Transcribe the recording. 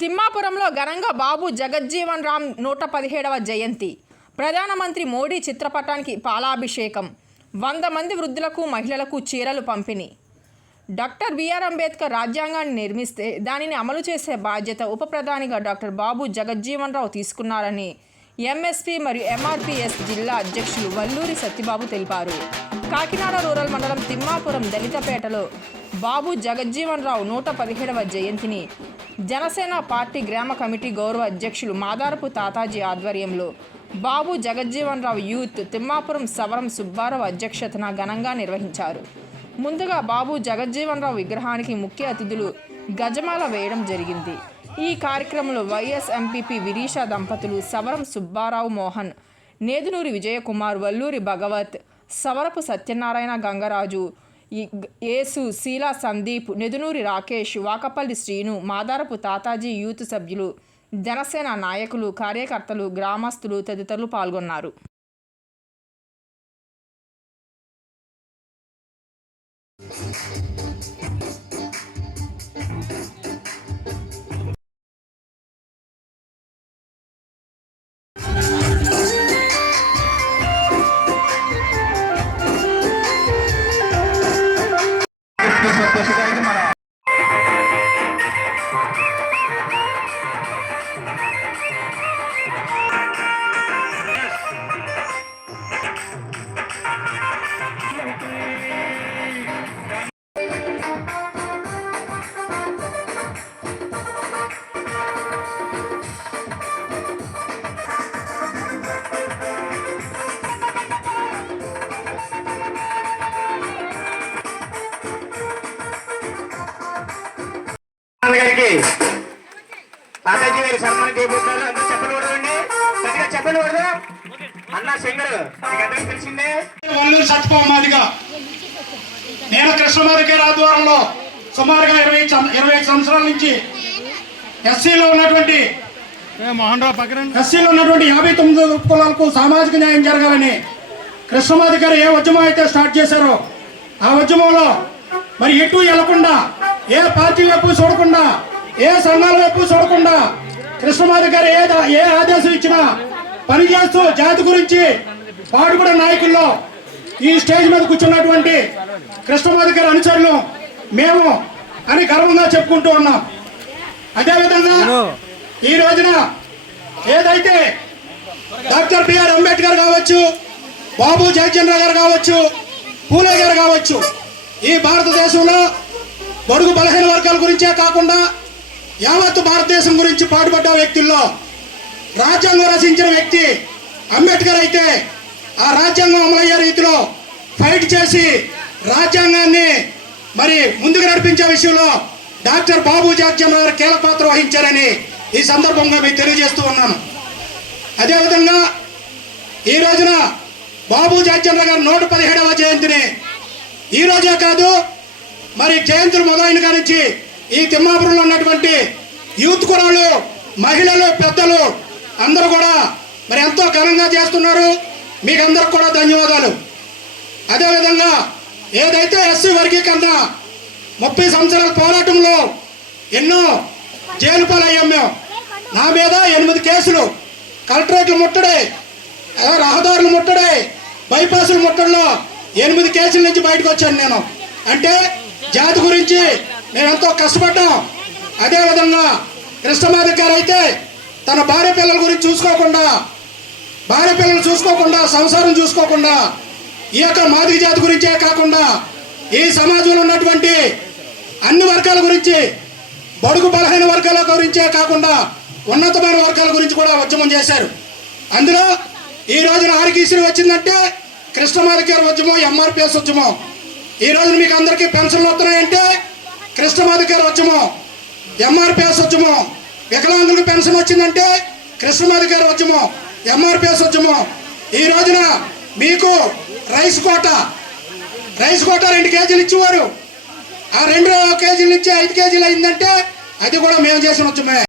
తిమ్మాపురంలో ఘనంగా బాబు జగజ్జీవన్ రామ్ 117వ జయంతి. ప్రధానమంత్రి మోడీ చిత్రపటానికి పాలాభిషేకం. 100 మంది వృద్ధులకు మహిళలకు చీరలు పంపిణీ. డాక్టర్ బిఆర్ అంబేద్కర్ రాజ్యాంగాన్ని నిర్మిస్తే దానిని అమలు చేసే బాధ్యత ఉప ప్రధానిగా డాక్టర్ బాబు జగజ్జీవన్ రావు తీసుకున్నారని ఎంఎస్పీ మరియు ఎంఆర్పీఎస్ జిల్లా అధ్యక్షులు వల్లూరి సత్యబాబు తెలిపారు. కాకినాడ రూరల్ మండలం తిమ్మాపురం దళితపేటలో బాబు జగజ్జీవన్ రావు 117వ జయంతిని జనసేన పార్టీ గ్రామ కమిటీ గౌరవ అధ్యక్షులు మాదారపు తాతాజీ ఆధ్వర్యంలో బాబు జగజ్జీవన్ రావు యూత్ తిమ్మాపురం సవరం సుబ్బారావు అధ్యక్షతన ఘనంగా నిర్వహించారు. ముందుగా బాబు జగజ్జీవన్ రావు విగ్రహానికి ముఖ్య అతిథులు గజమాల వేయడం జరిగింది. ఈ కార్యక్రమంలో వైఎస్ ఎంపీపీ విరీష దంపతులు, సవరం సుబ్బారావు మోహన్, నేదునూరి విజయకుమార్, వల్లూరి భగవత్, సవరపు సత్యనారాయణ గంగరాజు, యేసు, శీలా సందీప్, నెదునూరి రాకేష్, వాకపల్లి శ్రీను, మాదారపు తాతాజీ యూత్ సభ్యులు, జనసేన నాయకులు, కార్యకర్తలు, గ్రామస్తులు తదితరులు పాల్గొన్నారు. గారికి తాతాజీ గారి సన్మానం చేయబోతున్నారు. అందరూ చెప్పకూడదండి, గట్టిగా చెప్పకూడదు. అన్న సింగర్ మీకు అందరికీ తెలిసిందే. వల్లూరు సత్యమాదిగా నేను కృష్ణమాది గారి ఆధ్వర్యంలో సుమారుగా 25 సంవత్సరాల నుంచి ఎస్సీలో ఉన్నటువంటి 59 కులాలకు సామాజిక న్యాయం జరగాలని కృష్ణమాది గారు ఏ ఉద్యమం అయితే స్టార్ట్ చేశారో ఆ ఉద్యమంలో మరి ఎటు వెళ్లకుండా, ఏ పార్టీ వైపు చూడకుండా, ఏ సంఘాల వైపు చూడకుండా కృష్ణమాది గారు ఏ ఆదేశం ఇచ్చినా పనిచేస్తూ జాతి గురించి పాడుబడే నాయకుల్లో ఈ స్టేజ్ మీద కూర్చున్నటువంటి కృష్ణమాది గారి అనుచరులు మేము అని గర్వంగా చెప్పుకుంటూ ఉన్నాం. అదేవిధంగా ఈ రోజున ఏదైతే డాక్టర్ బిఆర్ అంబేద్కర్ కావచ్చు, బాబు జగజ్జీవన్ రావు గారు కావచ్చు, పూలే గారు కావచ్చు, ఈ భారతదేశంలో బడుగు బలహీన వర్గాల గురించే కాకుండా యావత్తు భారతదేశం గురించి పాటుపడ్డ వ్యక్తుల్లో రాజ్యాంగం రచించిన వ్యక్తి అంబేద్కర్ అయితే ఆ రాజ్యాంగం అమలయ్యే రీతిలో ఫైట్ చేసి రాజ్యాంగాన్ని మరి ముందుకు నడిపించే విషయంలో డాక్టర్ బాబు జగజ్జీవన్ రావు గారు కీలక పాత్ర వహించారని ఈ సందర్భంగా మీకు తెలియజేస్తూ ఉన్నాను. అదేవిధంగా ఈ రోజున బాబు జగజ్జీవన్ రావు గారు 117వ జయంతిని ఈ రోజే కాదు, మరి జయంతులు మొదలైన కాడి నుంచి ఈ తిమ్మాపురంలో ఉన్నటువంటి యూత్ కురాళ్ళు, మహిళలు, పెద్దలు అందరూ కూడా మరి ఎంతో ఘనంగా చేస్తున్నారు. మీకు అందరికి కూడా ధన్యవాదాలు. అదేవిధంగా ఏదైతే ఎస్సీ వర్గీకరణ 30 సంవత్సరాల పోరాటంలో ఎన్నో జైలు పాలయ్యాం మేము. నా మీద 8 కేసులు, కలెక్టరేట్లు ముట్టడే, రహదారులు ముట్టడే, బైపాసులు ముట్టడంలో 8 కేసుల నుంచి బయటకు వచ్చాను నేను. అంటే జాతి గురించి నేను ఎంతో కష్టపడ్డాం. అదేవిధంగా కృష్ణమాది గారు అయితే తన భార్య పిల్లల గురించి చూసుకోకుండా సంసారం చూసుకోకుండా ఈ యొక్క మాదిగ జాతి గురించే కాకుండా ఈ సమాజంలో ఉన్నటువంటి అన్ని వర్గాల గురించి, బడుగు బలహీన వర్గాల గురించే కాకుండా ఉన్నతమైన వర్గాల గురించి కూడా ఉద్యమం చేశారు. అందులో ఈ రోజున ఆర్గీసీ వచ్చిందంటే కృష్ణమాది గారి ఉద్యమం, ఎంఆర్పీఎస్ ఉద్యమం. ఈ రోజున మీకు అందరికీ పెన్షన్లు వస్తున్నాయంటే కృష్ణమాది గారి ఉద్యమం, ఎంఆర్పీఎస్ ఉద్యమం. వికలాంగులకు పెన్షన్ వచ్చిందంటే కృష్ణమాది గారి ఉద్యమం, ఎంఆర్పీఎస్ ఉద్యమం. ఈ రోజున మీకు రైస్ కోటా 2 కేజీలు ఇచ్చేవారు. ఆ 2 కేజీల నుంచి 5 కేజీలు అయిందంటే అది కూడా మేము చేసిన ఉద్యమే.